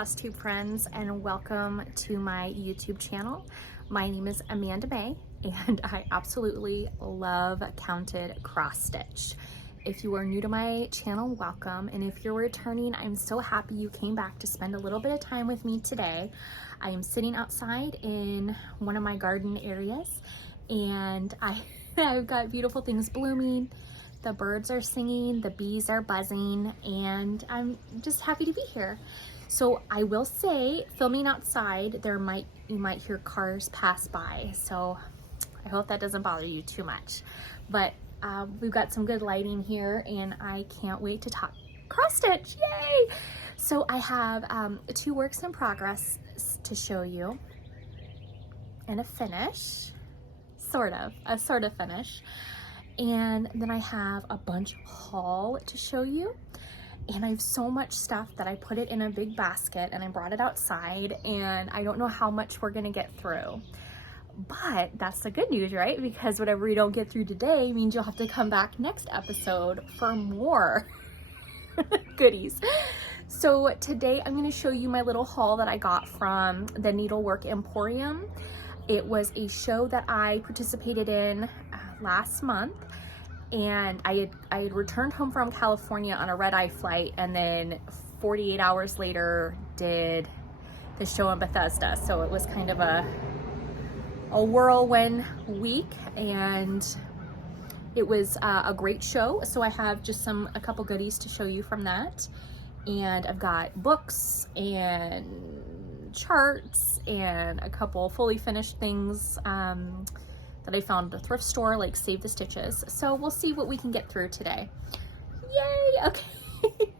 Flosstube friends, and welcome to my YouTube channel. My name is Amanda Mae, and I absolutely love counted cross stitch. If you are new to my channel, welcome, and if you're returning, I'm so happy you came back to spend a little bit of time with me today. I am sitting outside in one of my garden areas, and I've got beautiful things blooming. The birds are singing, the bees are buzzing, and I'm just happy to be here. So I will say, filming outside, you might hear cars pass by, so I hope that doesn't bother you too much. But we've got some good lighting here, and I can't wait to talk cross stitch, yay! So I have two works in progress to show you, and a finish, a sort of finish. And then I have a bunch of haul to show you, and I have so much stuff that I put it in a big basket and I brought it outside, and I don't know how much we're gonna get through, but that's the good news, right? Because whatever you don't get through today means you'll have to come back next episode for more goodies. So today I'm going to show you my little haul that I got from the Needlework Emporium. It was a show that I participated in last month, and I had returned home from California on a red-eye flight, and then 48 hours later did the show in Bethesda. So it was kind of a whirlwind week, and it was a great show. So I have just a couple goodies to show you from that, and I've got books and charts and a couple fully finished things that I found at a thrift store, like Save the Stitches. So we'll see what we can get through today. Yay! Okay.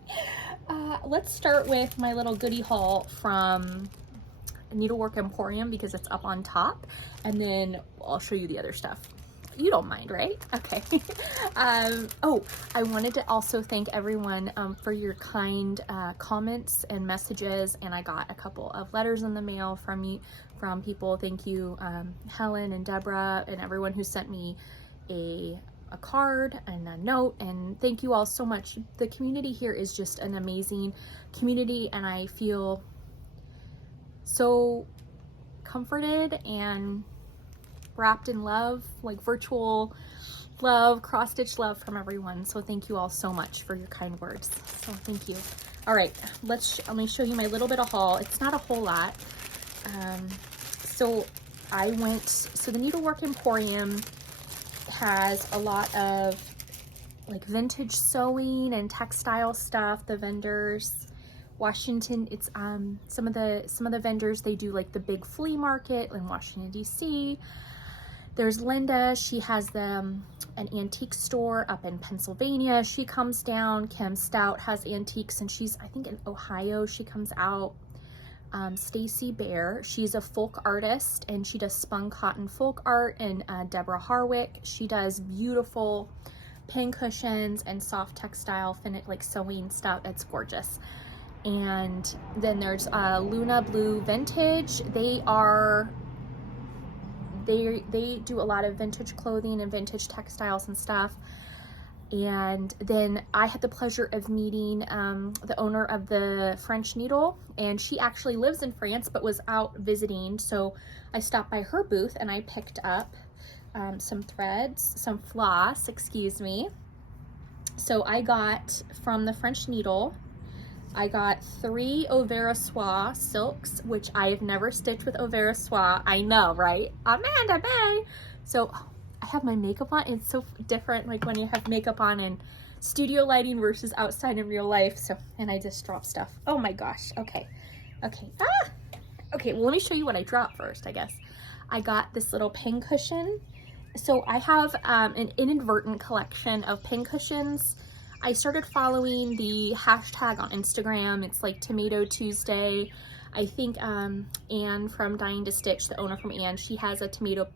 Let's start with my little goodie haul from Needlework Emporium because it's up on top, and then I'll show you the other stuff. You don't mind, right? Okay. Oh, I wanted to also thank everyone for your kind comments and messages, and I got a couple of letters in the mail from people. Thank you, Helen and Deborah and everyone who sent me a card and a note, and thank you all so much. The community here is just an amazing community, and I feel so comforted and wrapped in love, like virtual love, cross-stitch love from everyone. So thank you all so much for your kind words. So thank you. All right, let me show you my little bit of haul. It's not a whole lot. So the Needlework Emporium has a lot of like vintage sewing and textile stuff. The vendors, Washington, it's some of the vendors, they do like the big flea market in Washington DC. There's Linda, she has an antique store up in Pennsylvania. She comes down. Kim Stout has antiques, and she's, I think, in Ohio. She comes out. Stacy Bear, she's a folk artist, and she does spun cotton folk art. And Deborah Harwick, she does beautiful pin cushions and soft textile like sewing stuff. It's gorgeous. And then there's Luna Blue Vintage. They do a lot of vintage clothing and vintage textiles and stuff. And then I had the pleasure of meeting the owner of the French Needle, and she actually lives in France but was out visiting, so I stopped by her booth and I picked up some threads, some floss, excuse me. So I got from the French Needle, I got 3 Auvera Soie silks, which I have never stitched with Auvera Soie. I know, right? Amanda Mae! So I have my makeup on. It's so different, like when you have makeup on in studio lighting versus outside in real life. So, and I just dropped stuff. Oh my gosh. Okay. Okay, well, let me show you what I dropped first, I guess. I got this little pin cushion. So I have an inadvertent collection of pin cushions. I started following the hashtag on Instagram. It's like Tomato Tuesday. I think Anne from Dying to Stitch, the owner from Anne, she has a tomato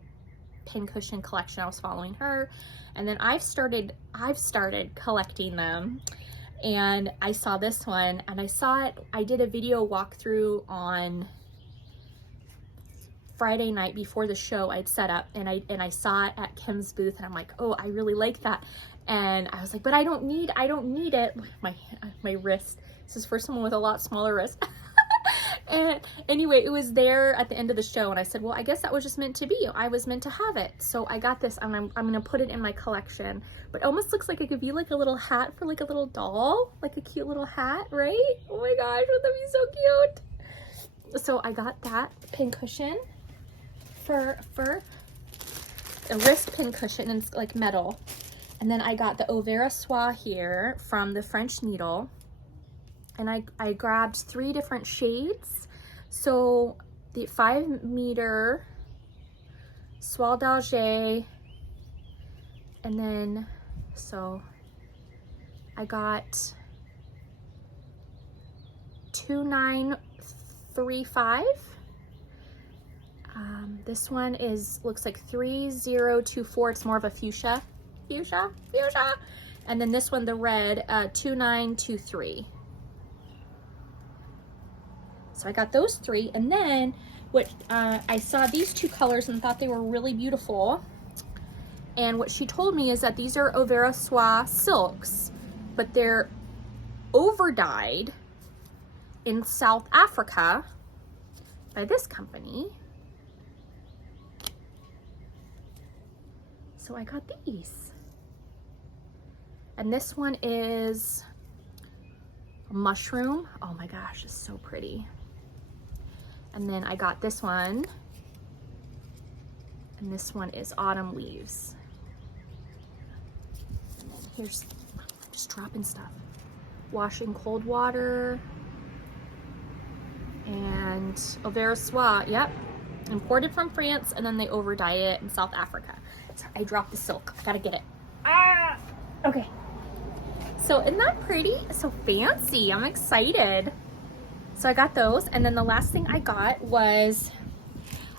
pin cushion collection. I was following her, and then I've started collecting them, and I saw this one, and I did a video walkthrough on Friday night before the show. I'd set up, and I saw it at Kim's booth, and I'm like, oh, I really like that. And I was like, but I don't need it. My wrist. This is for someone with a lot smaller wrist. And anyway, it was there at the end of the show, and I said, well, I guess that was just meant to be. I was meant to have it. So I got this, and I'm gonna put it in my collection. But it almost looks like it could be like a little hat for like a little doll, like a cute little hat, right? Oh my gosh, would that be so cute? So I got that pin cushion for a wrist pin cushion, and it's like metal. And then I got the Overa Soie here from the French Needle. And I grabbed 3 different shades. So the 5 meter Soie d'Alger, and then, so I got 2935. This one looks like 3024. It's more of a fuchsia. And then this one, the red, 2923. So I got those 3, and then what I saw these 2 colors and thought they were really beautiful. And what she told me is that these are Overa Soie silks, but they're over dyed in South Africa by this company. So I got these. And this one is mushroom. Oh my gosh, it's so pretty. And then I got this one, and this one is autumn leaves. And then here's, I'm just dropping stuff. Wash in cold water. And Overa Soie, yep. Imported from France, and then they over dye it in South Africa. So I dropped the silk, I gotta get it. Ah! Okay. So isn't that pretty? So fancy, I'm excited. So I got those, and then the last thing I got was,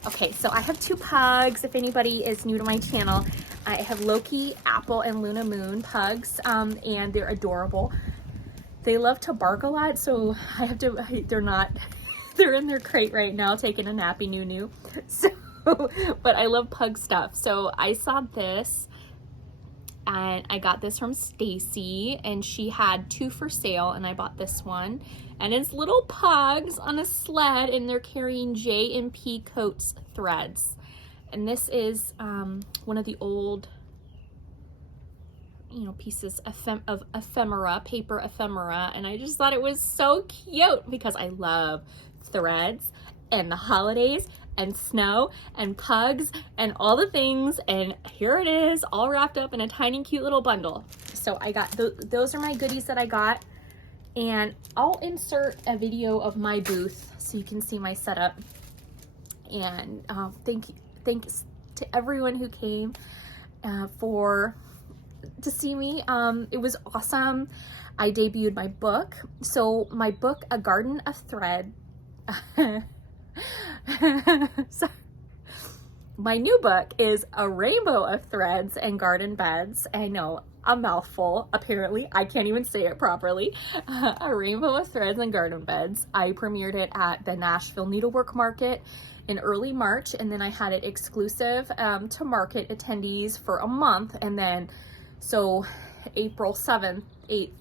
okay, so I have 2 pugs. If anybody is new to my channel, I have Loki, Apple, and Luna Moon pugs, and they're adorable. They love to bark a lot, so I have to, they're in their crate right now taking a nappy noo. So, but I love pug stuff. So I saw this, and I got this from Stacy, and she had 2 for sale, and I bought this one. And it's little pugs on a sled, and they're carrying J&P Coats threads. And this is one of the old, you know, pieces of ephemera, paper ephemera. And I just thought it was so cute because I love threads and the holidays and snow and pugs and all the things. And here it is, all wrapped up in a tiny cute little bundle. So I got, those are my goodies that I got. And I'll insert a video of my booth so you can see my setup. And thanks to everyone who came to see me. It was awesome. I debuted my book. So my book, A Garden of Thread. So my new book is A Rainbow of Threads and Garden Beds. I know, a mouthful, apparently. I can't even say it properly. A Rainbow of Threads and Garden Beds. I premiered it at the Nashville Needlework Market in early March, and then I had it exclusive to market attendees for a month, and then so April 7th, 8th,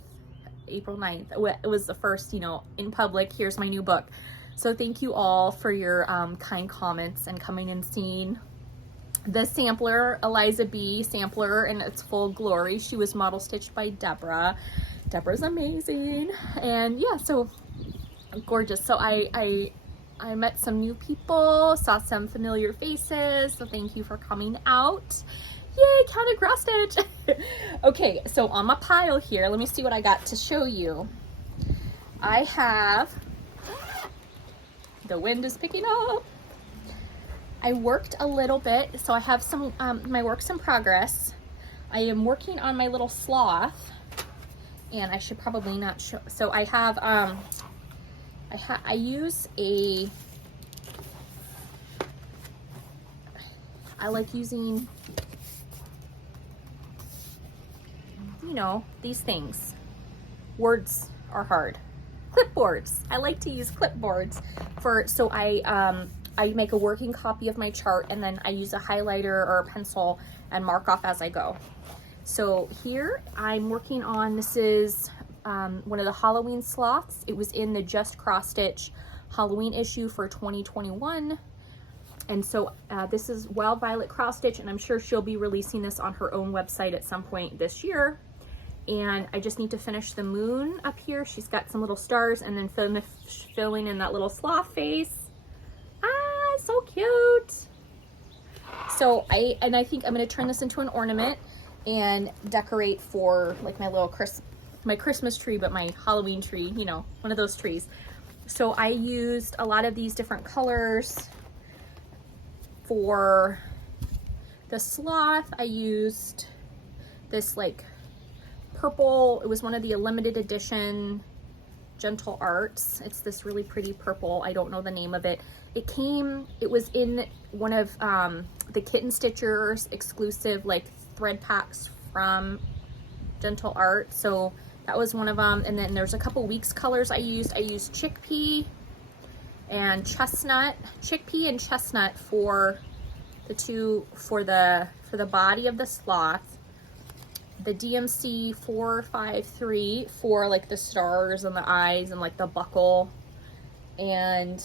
April 9th, it was the first, you know, in public, here's my new book. So thank you all for your kind comments and coming and seeing the sampler, Eliza B. sampler in its full glory. She was model stitched by Deborah. Deborah's amazing. And yeah, so gorgeous. So I met some new people, saw some familiar faces. So thank you for coming out. Yay, counted cross stitch. Okay, so on my pile here, let me see what I got to show you. I have, the wind is picking up. I worked a little bit, so I have some, my works in progress. I am working on my little sloth, and I should probably not show, so I have, I use a, I like using, you know, these things. Words are hard. Clipboards. I like to use clipboards for, so I make a working copy of my chart, and then I use a highlighter or a pencil and mark off as I go. So here I'm working on, this is one of the Halloween sloths. It was in the Just Cross Stitch Halloween issue for 2021. And so this is Wild Violet Cross Stitch, and I'm sure she'll be releasing this on her own website at some point this year. And I just need to finish the moon up here. She's got some little stars, and then filling in that little sloth face. Ah, so cute. So I think I'm gonna turn this into an ornament and decorate for like my little my Christmas tree, but my Halloween tree, you know, one of those trees. So I used a lot of these different colors. For the sloth, I used this like purple. It was one of the limited edition Gentle Arts. It's this really pretty purple. I don't know the name of it. It was in one of the Kitten Stitchers exclusive like thread packs from Gentle Art. So that was one of them. And then there's a couple weeks colors I used. I used chickpea and chestnut, chickpea and chestnut for the body of the sloth, the DMC 453 for like the stars and the eyes and like the buckle, and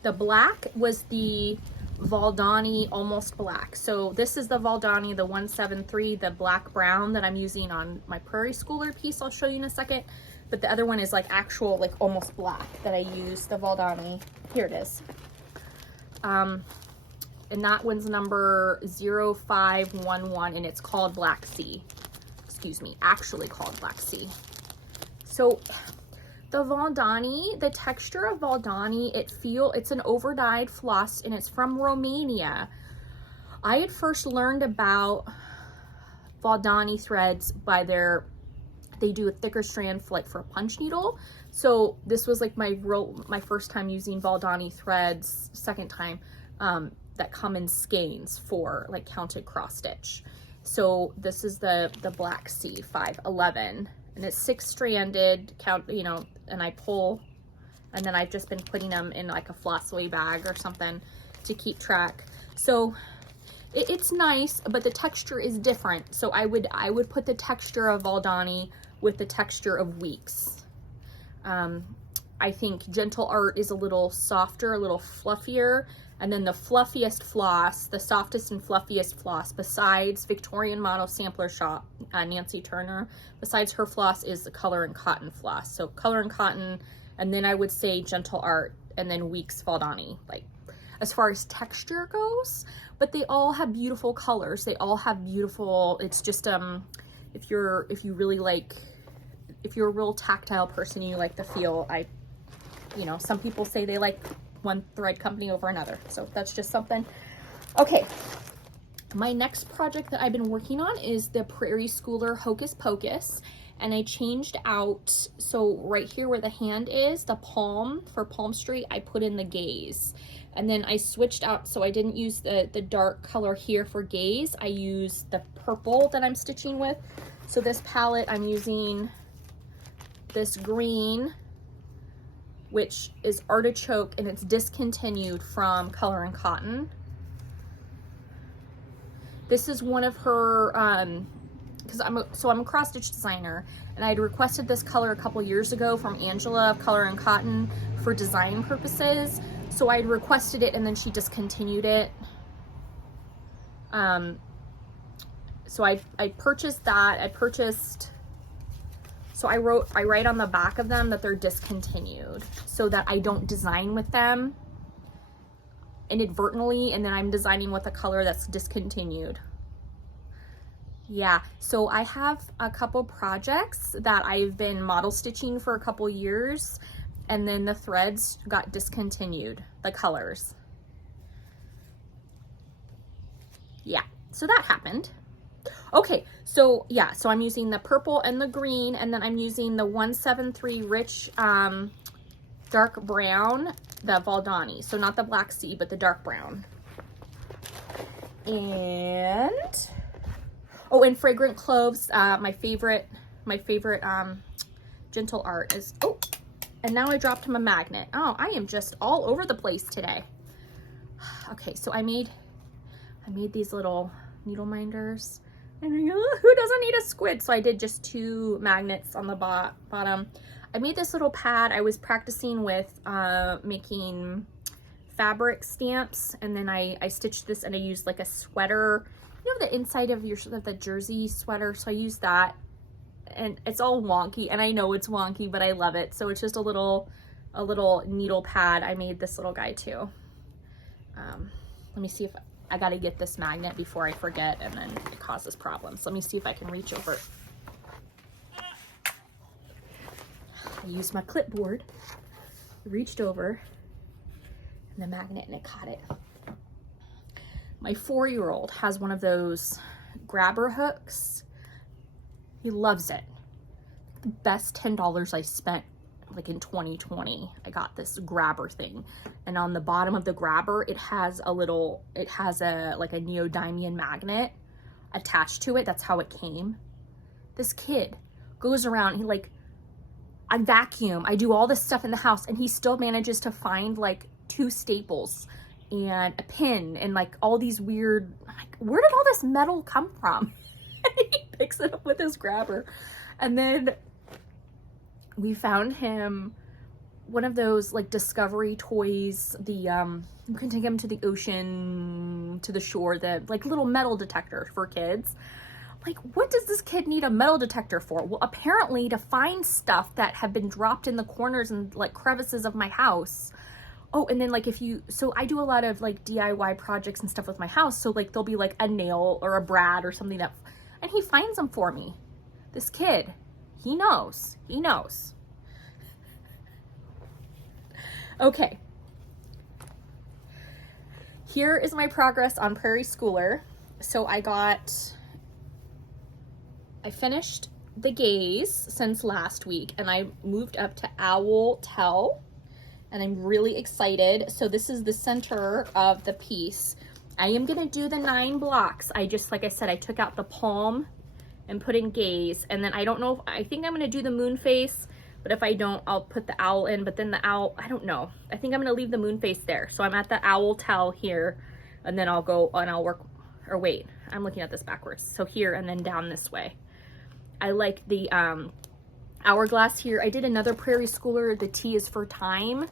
the black was the Valdani Almost Black. So this is the Valdani, the 173, the black brown that I'm using on my Prairie Schooler piece. I'll show you in a second. But the other one is like actual, like almost black that I use, the Valdani. Here it is. And that one's number 0511, and it's called Black Sea. Excuse me, actually called Black Sea. So the Valdani, the texture of Valdani, it's an over-dyed floss, and it's from Romania. I had first learned about Valdani threads by they do a thicker strand for a punch needle. So this was like my first time using Valdani threads, second time, that come in skeins for like counted cross stitch. So this is the Black Sea 511, and it's 6-stranded count, you know, and I pull, and then I've just been putting them in like a flossaway bag or something to keep track. So it's nice, but the texture is different. So I would put the texture of Valdani with the texture of Weeks. I think Gentle Art is a little softer, a little fluffier, and then the fluffiest floss, the softest and fluffiest floss, besides Victorian Model Sampler Shop, Nancy Turner, besides her floss is the Color and Cotton floss. So Color and Cotton, and then I would say Gentle Art, and then Weeks Valdani, like as far as texture goes. But they all have beautiful colors. They all have beautiful, it's just if you're a real tactile person, you like the feel. You know, some people say they like one thread company over another, so that's just something. Okay, my next project that I've been working on is the Prairie Schooler Hocus Pocus, and I changed out, so right here where the hand is, the palm, for Palm Street, I put in the gaze. And then I switched out, so I didn't use the dark color here for gaze. I used the purple that I'm stitching with. So this palette, I'm using this green, which is Artichoke, and it's discontinued from Color and Cotton. This is one of her, because I'm a cross stitch designer, and I had requested this color a couple years ago from Angela of Color and Cotton for design purposes. So I had requested it, and then she discontinued it. So I purchased that. So I write on the back of them that they're discontinued, so that I don't design with them inadvertently, and then I'm designing with a color that's discontinued. Yeah, so I have a couple projects that I've been model stitching for a couple years, and then the threads got discontinued, the colors. Yeah, so that happened. Okay, so yeah, so I'm using the purple and the green, and then I'm using the 173 Rich dark brown, the Valdani. So not the Black Sea, but the dark brown. And, oh, and Fragrant Cloves, my favorite Gentle Art is, oh, and now I dropped him a magnet. Oh, I am just all over the place today. Okay, so I made these little needle minders. And who doesn't need a squid? So I did just 2 magnets on the bottom. I made this little pad. I was practicing with making fabric stamps, and then I stitched this, and I used like a sweater, you know, the inside of the jersey sweater. So I used that, and it's all wonky, and I know it's wonky, but I love it. So it's just a little needle pad. I made this little guy too. Let me see if I gotta get this magnet before I forget, and then it causes problems. Let me see if I can reach over. I used my clipboard, reached over, and the magnet, and it caught it. My 4-year-old has one of those grabber hooks. He loves it. The best $10 I spent, like in 2020. I got this grabber thing, and on the bottom of the grabber, it has a like a neodymium magnet attached to it. That's how it came. This kid goes around, I vacuum, I do all this stuff in the house, and he still manages to find like 2 staples and a pin and like all these weird, like, where did all this metal come from? And he picks it up with his grabber. And then we found him one of those like Discovery toys, we can take him to the ocean, to the shore, the like little metal detector for kids. Like, what does this kid need a metal detector for? Well, apparently to find stuff that have been dropped in the corners and like crevices of my house. Oh, and then like so I do a lot of like DIY projects and stuff with my house. So like there'll be like a nail or a brad or something and he finds them for me. This kid, he knows. Okay. Here is my progress on Prairie Schooler. So I finished the gaze since last week, and I moved up to owl tell, and I'm really excited. So this is the center of the piece. I am gonna do the 9 blocks. Like I said, I took out the palm and put in gaze, and then I don't know, I think I'm gonna do the moon face, but if I don't, I'll put the owl in, but then the owl, I don't know. I think I'm gonna leave the moon face there. So I'm at the owl tell here, and then I'll go and I'll work, or wait, I'm looking at this backwards. So here and then down this way. I like the hourglass here. I did another Prairie Schooler, the T is for time,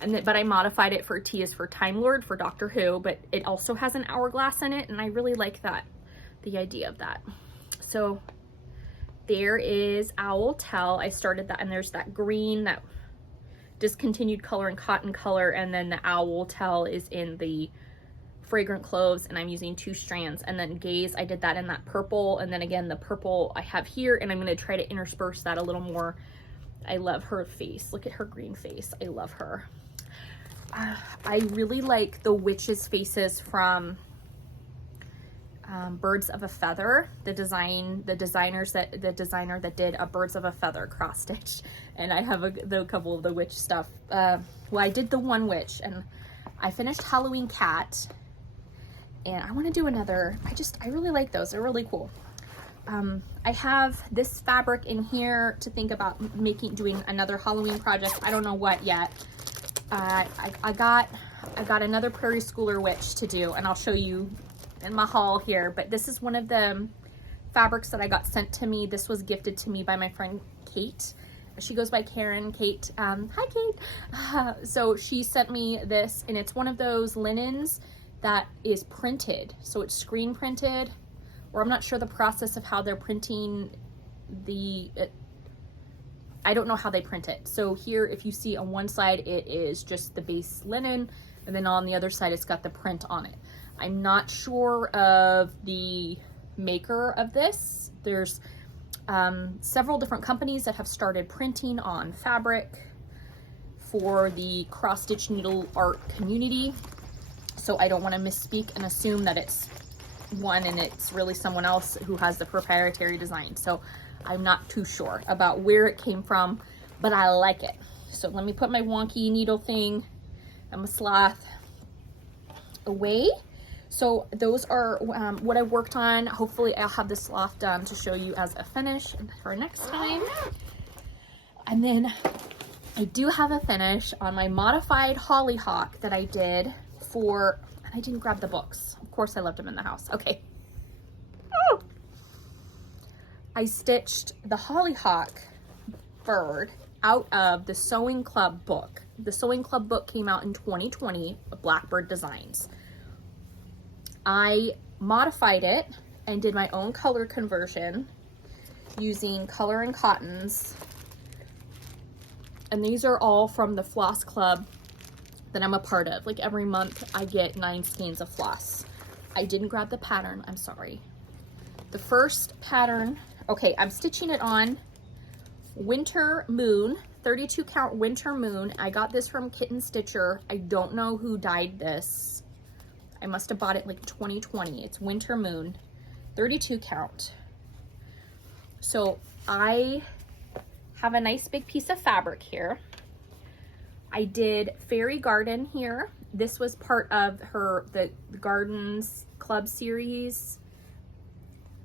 but I modified it for T is for Time Lord for Doctor Who, but it also has an hourglass in it, and I really like that, the idea of that. So there is owl tell. I started that, and there's that green, that discontinued color and cotton color, and then the owl tell is in the fragrant cloves, and I'm using 2 strands. And then gaze, I did that in that purple, and then again the purple I have here, and I'm going to try to intersperse that a little more. I love her face. Look at her green face. I love her. I really like the witches' faces from Birds of a Feather. The designer that did a Birds of a Feather cross stitch, and I have a couple of the witch stuff. Well, I did the one witch, and I finished Halloween Cat. And I want to do another. I really like those. They're really cool. I have this fabric in here to think about doing another Halloween project. I don't know what yet. I got another Prairie Schooler witch to do, and I'll show you in my haul here. But this is one of the fabrics that I got sent to me. This was gifted to me by my friend Kate. She goes by Karen. Kate. Hi, Kate. So she sent me this, and it's one of those linens that is printed. So it's screen printed, or I'm not sure the process of how they're printing I don't know how they print it. So here, if you see on one side, it is just the base linen, and then on the other side, it's got the print on it. I'm not sure of the maker of this. There's several different companies that have started printing on fabric for the cross-stitch needle art community. So I don't want to misspeak and assume that it's one and it's really someone else who has the proprietary design. So I'm not too sure about where it came from, but I like it. So let me put my wonky needle thing and my sloth away. So those are what I worked on. Hopefully I'll have the sloth done to show you as a finish for next time. And then I do have a finish on my modified Hollyhock that I did and I didn't grab the books. Of course I left them in the house. Okay. I stitched the Hollyhock bird out of the Sewing Club book. The Sewing Club book came out in 2020, Blackbird Designs. I modified it and did my own color conversion using Color and Cottons. And these are all from the Floss Club that I'm a part of. Like every month I get 9 skeins of floss. I didn't grab the pattern, I'm sorry. The first pattern, okay, I'm stitching it on Winter Moon, 32 count Winter Moon. I got this from Kitten Stitcher. I don't know who dyed this. I must have bought it like 2020. It's Winter Moon, 32 count. So I have a nice big piece of fabric here. I did Fairy Garden here. This was part of the Gardens Club series.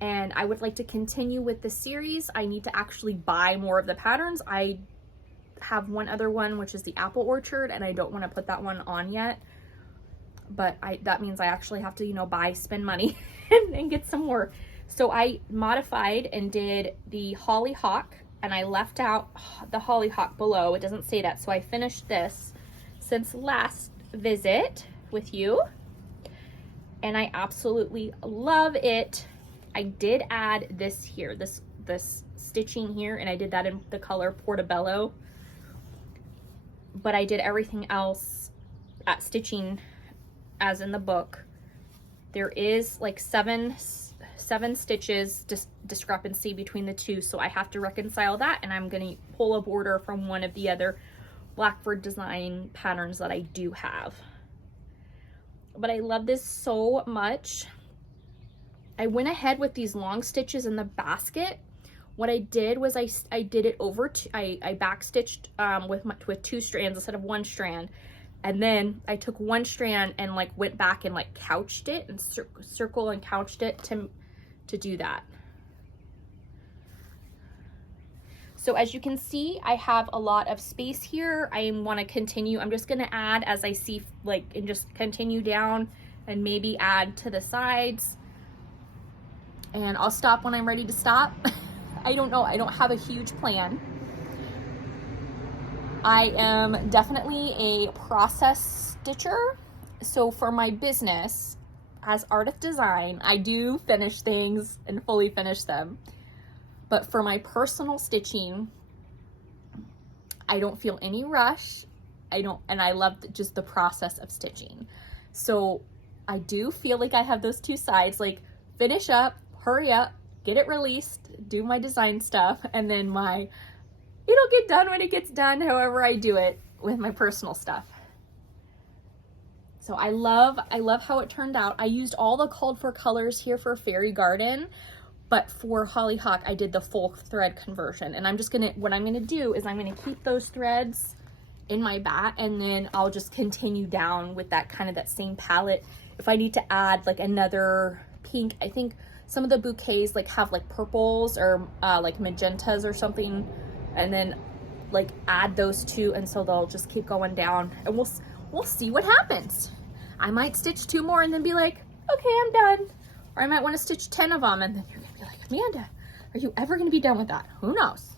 And I would like to continue with the series. I need to actually buy more of the patterns. I have one other one, which is the Apple Orchard, and I don't want to put that one on yet. But that means I actually have to, you know, spend money and get some more. So I modified and did the Hollyhock, and I left out the Hollyhock below. It doesn't say that. So I finished this since last visit with you, and I absolutely love it. I did add this here, this stitching here, and I did that in the color Portobello, but I did everything else at stitching as in the book. There is like seven stitches discrepancy between the two, so I have to reconcile that, and I'm gonna pull a border from one of the other Blackbird Design patterns that I do have. But I love this so much. I went ahead with these long stitches in the basket. What I did was I did it over, I back stitched with 2 strands instead of 1 strand. And then I took 1 strand and like went back and like couched it and circle and couched it to do that. So as you can see, I have a lot of space here. I want to continue. I'm just going to add as I see, like, and just continue down and maybe add to the sides. And I'll stop when I'm ready to stop. I don't know. I don't have a huge plan. I am definitely a process stitcher. So for my business as Ardith Design, I do finish things and fully finish them. But for my personal stitching, I don't feel any rush. And I love just the process of stitching. So I do feel like I have those 2 sides, like finish up, hurry up, get it released, do my design stuff, and then it'll get done when it gets done, however I do it with my personal stuff. So I love how it turned out. I used all the called for colors here for Fairy Garden, but for Hollyhock, I did the full thread conversion. And what I'm gonna do is I'm gonna keep those threads in my bat, and then I'll just continue down with that kind of that same palette. If I need to add like another pink, I think some of the bouquets like have like purples or like magentas or something, and then like add those 2, and so they'll just keep going down, and we'll see what happens. I might stitch 2 more and then be like, okay, I'm done. Or I might want to stitch 10 of them, and then you're gonna be like, Amanda, are you ever gonna be done with that? Who knows?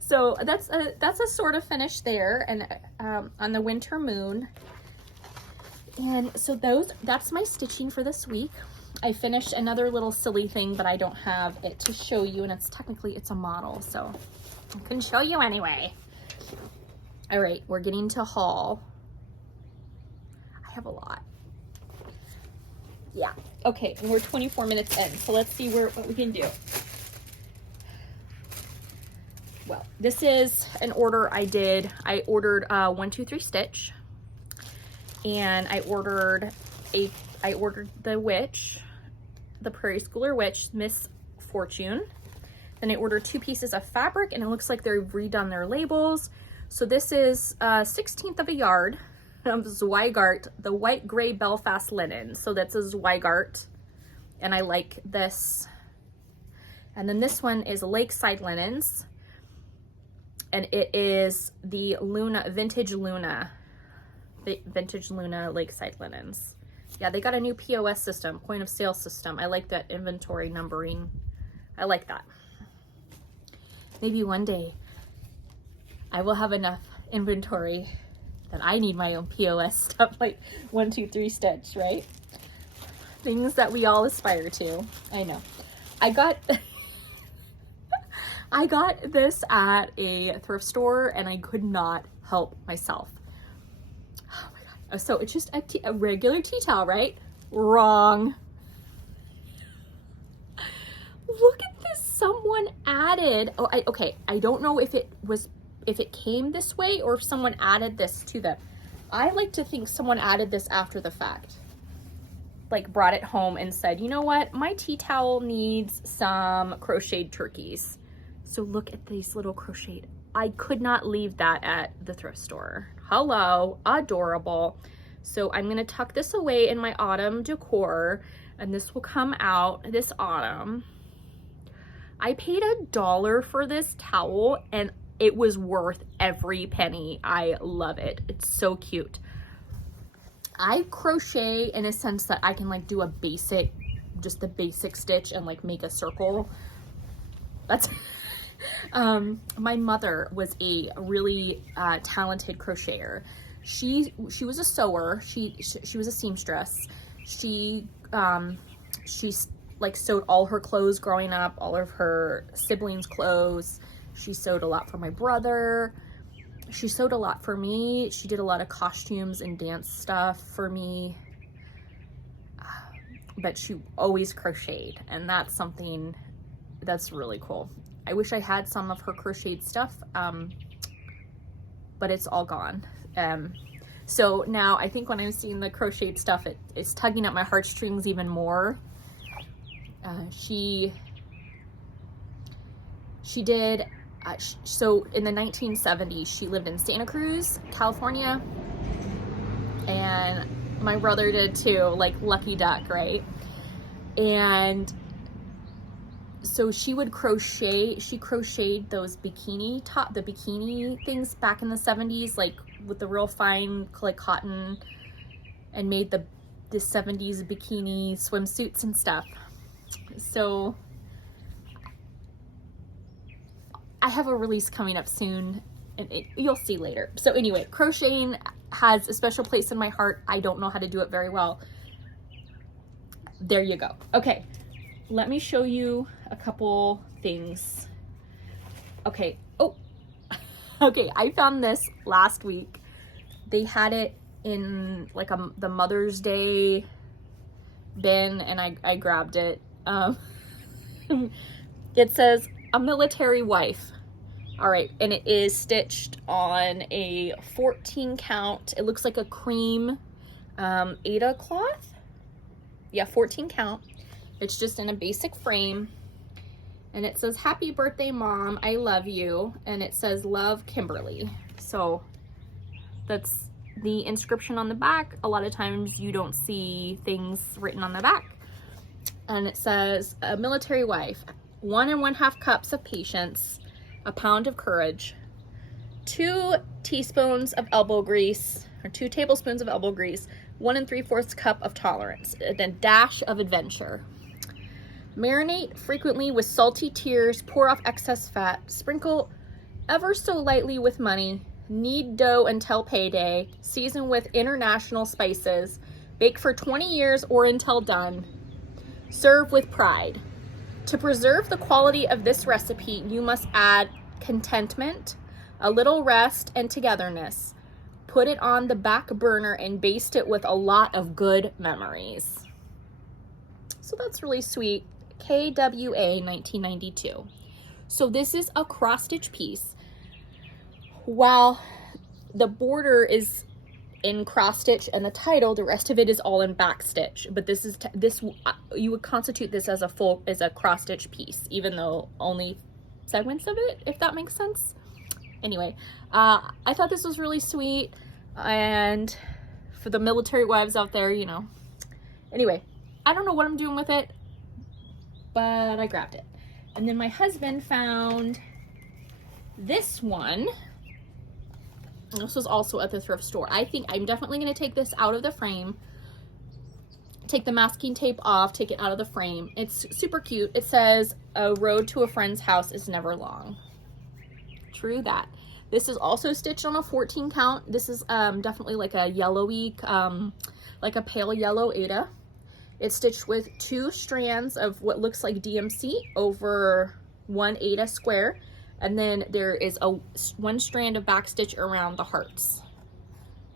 So that's a sort of finish there, and on the Winter Moon. And so that's my stitching for this week. I finished another little silly thing, but I don't have it to show you, and it's a model, so I can show you anyway. All right, we're getting to haul. I have a lot. Yeah, okay, and we're 24 minutes in, so let's see what we can do. Well, this is an order I did. I ordered 1, 2, 3 stitch, and I ordered the witch, the Prairie Schooler Witch, Miss Fortune. Then I ordered 2 pieces of fabric, and it looks like they've redone their labels. So this is 1/16 of a yard of Zweigart, the white gray Belfast linen. So that's a Zweigart, and I like this. And then this one is Lakeside Linens, and it is the Vintage Luna Lakeside Linens. Yeah, they got a new POS system, point of sale system. I like that inventory numbering. I like that. Maybe one day I will have enough inventory that I need my own POS stuff, like 1, 2, 3 stitch, right? Things that we all aspire to. I know. I got I got this at a thrift store and I could not help myself. Oh my God. So it's just a regular tea towel, right? Wrong. Look at this. Someone added, okay. I don't know if it came this way or if someone added this to them. I like to think someone added this after the fact. Like brought it home and said, you know what? My tea towel needs some crocheted turkeys. So look at these little crocheted. I could not leave that at the thrift store. Hello, adorable. So I'm gonna tuck this away in my autumn decor and this will come out this autumn. I paid $1 for this towel and it was worth every penny. I love it. It's so cute. I crochet in a sense that I can like do a basic, just the basic stitch and like make a circle. That's, my mother was a really talented crocheter. She was a sewer. She was a seamstress. She like sewed all her clothes growing up, all of her siblings' clothes. She sewed a lot for my brother. She sewed a lot for me. She did a lot of costumes and dance stuff for me. But she always crocheted, and that's something that's really cool. I wish I had some of her crocheted stuff, but it's all gone. So now I think when I'm seeing the crocheted stuff, it's tugging at my heartstrings even more. She did, so in the 1970s, she lived in Santa Cruz, California, and my brother did too, like lucky duck, right? And so she would crochet, she crocheted those the bikini things back in the 70s, like with the real fine like cotton, and made the 70s bikini swimsuits and stuff. So I have a release coming up soon and you'll see later. So anyway, crocheting has a special place in my heart. I don't know how to do it very well. There you go. Okay, let me show you a couple things. Okay, oh, okay, I found this last week. They had it in like the Mother's Day bin and I grabbed it. It says a military wife. All right, and it is stitched on a 14 count. It looks like a cream Aida cloth. Yeah, 14 count. It's just in a basic frame. And it says, "Happy birthday, Mom. I love you." And it says, "Love, Kimberly." So that's the inscription on the back. A lot of times you don't see things written on the back. And it says, "A military wife, 1 1/2 cups of patience, a pound of courage, 2 teaspoons of elbow grease, or 2 tablespoons of elbow grease, 1 3/4 cup of tolerance, and a dash of adventure. Marinate frequently with salty tears, pour off excess fat, sprinkle ever so lightly with money, knead dough until payday, season with international spices, bake for 20 years or until done. Serve with pride. To preserve the quality of this recipe, you must add contentment, a little rest, and togetherness. Put it on the back burner and baste it with a lot of good memories." So that's really sweet. KWA 1992. So this is a cross stitch piece. While the border is in cross stitch and the title, the rest of it is all in back stitch. But this is you would constitute this as a cross stitch piece, even though only segments of it, if that makes sense. Anyway, I thought this was really sweet, and for the military wives out there, you know. Anyway, I don't know what I'm doing with it, but I grabbed it. And then my husband found this one. This was also at the thrift store. I think I'm definitely going to take this out of the frame, take the masking tape off, take it out of the frame. It's super cute. It says, "A road to a friend's house is never long." True that. This is also stitched on a 14 count. This is definitely like a yellowy, like a pale yellow Aida. It's stitched with 2 strands of what looks like DMC over 1 Aida square. And then there is a 1 strand of back stitch around the hearts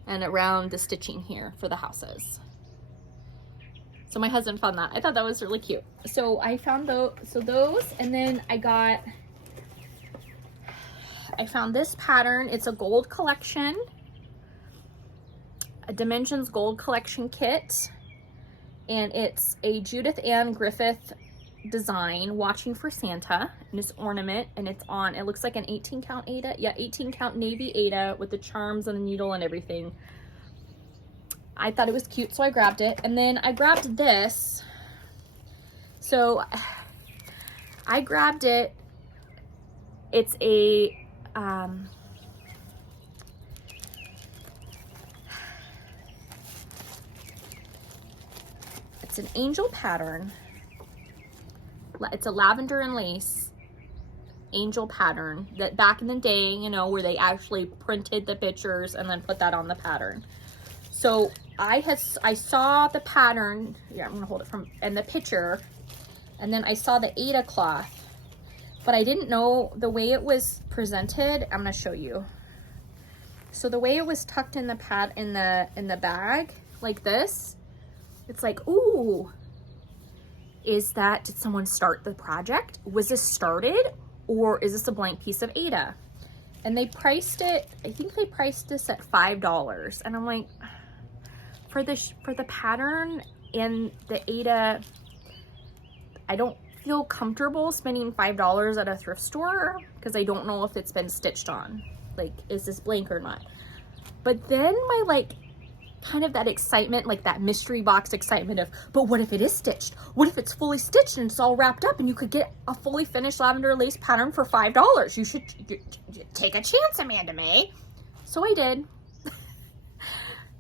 and around the stitching here for the houses. So my husband found that. I thought that was really cute. So I found those, and then I found this pattern. It's a gold collection, a Dimensions gold collection kit, and it's a Judith Ann Griffith design, Watching for Santa, and it's ornament, and it's on, it looks like an 18 count Aida. Yeah, 18 count navy Aida with the charms and the needle and everything. I thought it was cute, so I grabbed it. And then I grabbed this. So I grabbed it. It's a it's an angel pattern. It's a lavender and lace angel pattern that back in the day, you know, where they actually printed the pictures and then put that on the pattern. So I saw the pattern, yeah, I'm gonna hold it from, and the picture, and then I saw the Aida cloth, but I didn't know the way it was presented. I'm gonna show you. So the way it was tucked in the in the bag like this, it's like, ooh, did someone start the project? Was this started, or is this a blank piece of Aida? And they priced it, I think they priced this at $5, and I'm like, for the pattern and the Aida, I don't feel comfortable spending $5 at a thrift store because I don't know if it's been stitched on. Like, is this blank or not? But then my, like, kind of that excitement, like that mystery box excitement of, but what if it is stitched? What if it's fully stitched and it's all wrapped up and you could get a fully finished lavender lace pattern for $5? You should take a chance, Amanda Mae. So I did.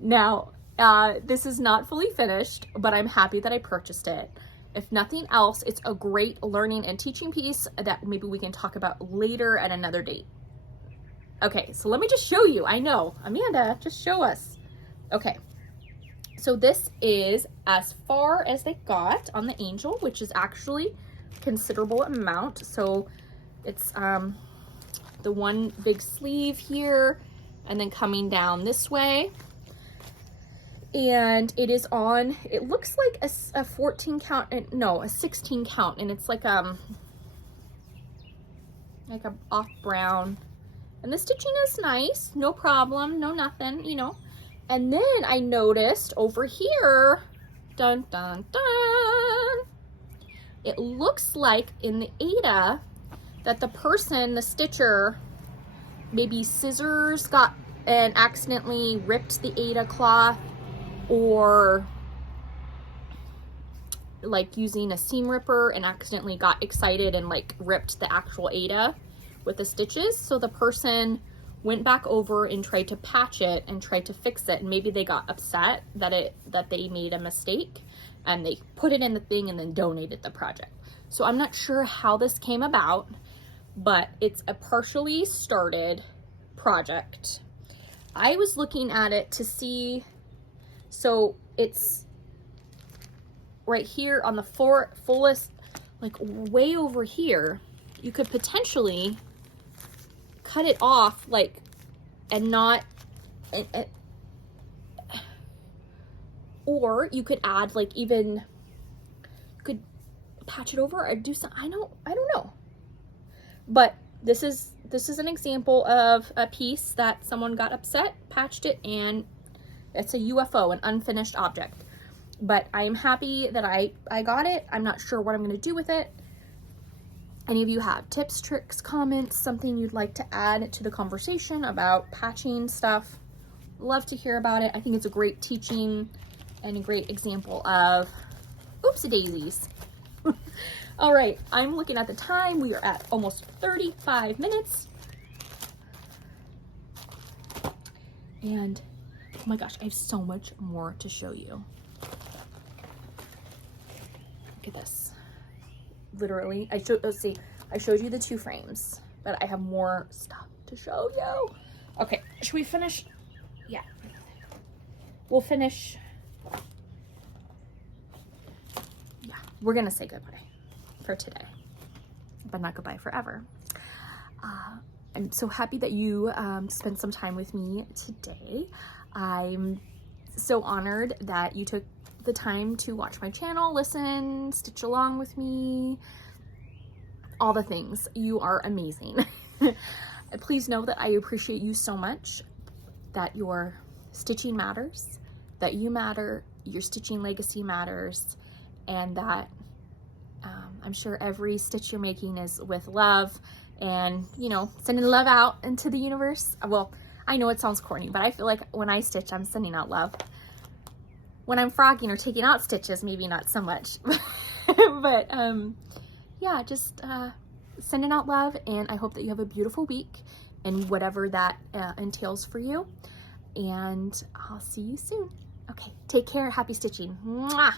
Now, this is not fully finished, but I'm happy that I purchased it. If nothing else, it's a great learning and teaching piece that maybe we can talk about later at another date. Okay, so let me just show you. I know, Amanda, just show us. Okay, so this is as far as they got on the angel, which is actually a considerable amount. So it's the one big sleeve here and then coming down this way. And it is on, it looks like a 14 count, no, a 16 count, and it's like a off brown. And the stitching is nice, no problem, no nothing, you know. And then I noticed over here, dun dun dun, it looks like in the Aida that the person, the stitcher, maybe scissors got and accidentally ripped the Aida cloth, or like using a seam ripper and accidentally got excited and like ripped the actual Aida with the stitches. So the person went back over and tried to patch it and tried to fix it, and maybe they got upset that they made a mistake and they put it in the thing and then donated the project. So I'm not sure how this came about, but it's a partially started project. I was looking at it to see, so it's right here on the fullest, like way over here. You could potentially cut it off, like, and not, or you could add, like, even, you could patch it over or do something. I don't know. But this is an example of a piece that someone got upset, patched it, and it's a UFO, an unfinished object. But I am happy that I got it. I'm not sure what I'm going to do with it. Any of you have tips, tricks, comments, something you'd like to add to the conversation about patching stuff? Love to hear about it. I think it's a great teaching and a great example of oopsie daisies. All right, I'm looking at the time. We are at almost 35 minutes. And oh my gosh, I have so much more to show you. Look at this. Literally, I showed you the 2 frames, but I have more stuff to to show you. Okay, should we finish? Yeah. We'll finish. Yeah, we're gonna say goodbye for today, but not goodbye forever. I'm so happy that you spent some time with me today. I'm so honored that you took the time to watch my channel, listen, stitch along with me, all the things. You are amazing. Please know that I appreciate you so much, that your stitching matters, that you matter, your stitching legacy matters, and that I'm sure every stitch you're making is with love and, you know, sending love out into the universe. Well, I know it sounds corny, but I feel like when I stitch, I'm sending out love. When I'm frogging or taking out stitches, maybe not so much. But yeah, just sending out love, and I hope that you have a beautiful week and whatever that entails for you. And I'll see you soon. Okay, take care. Happy stitching. Mwah!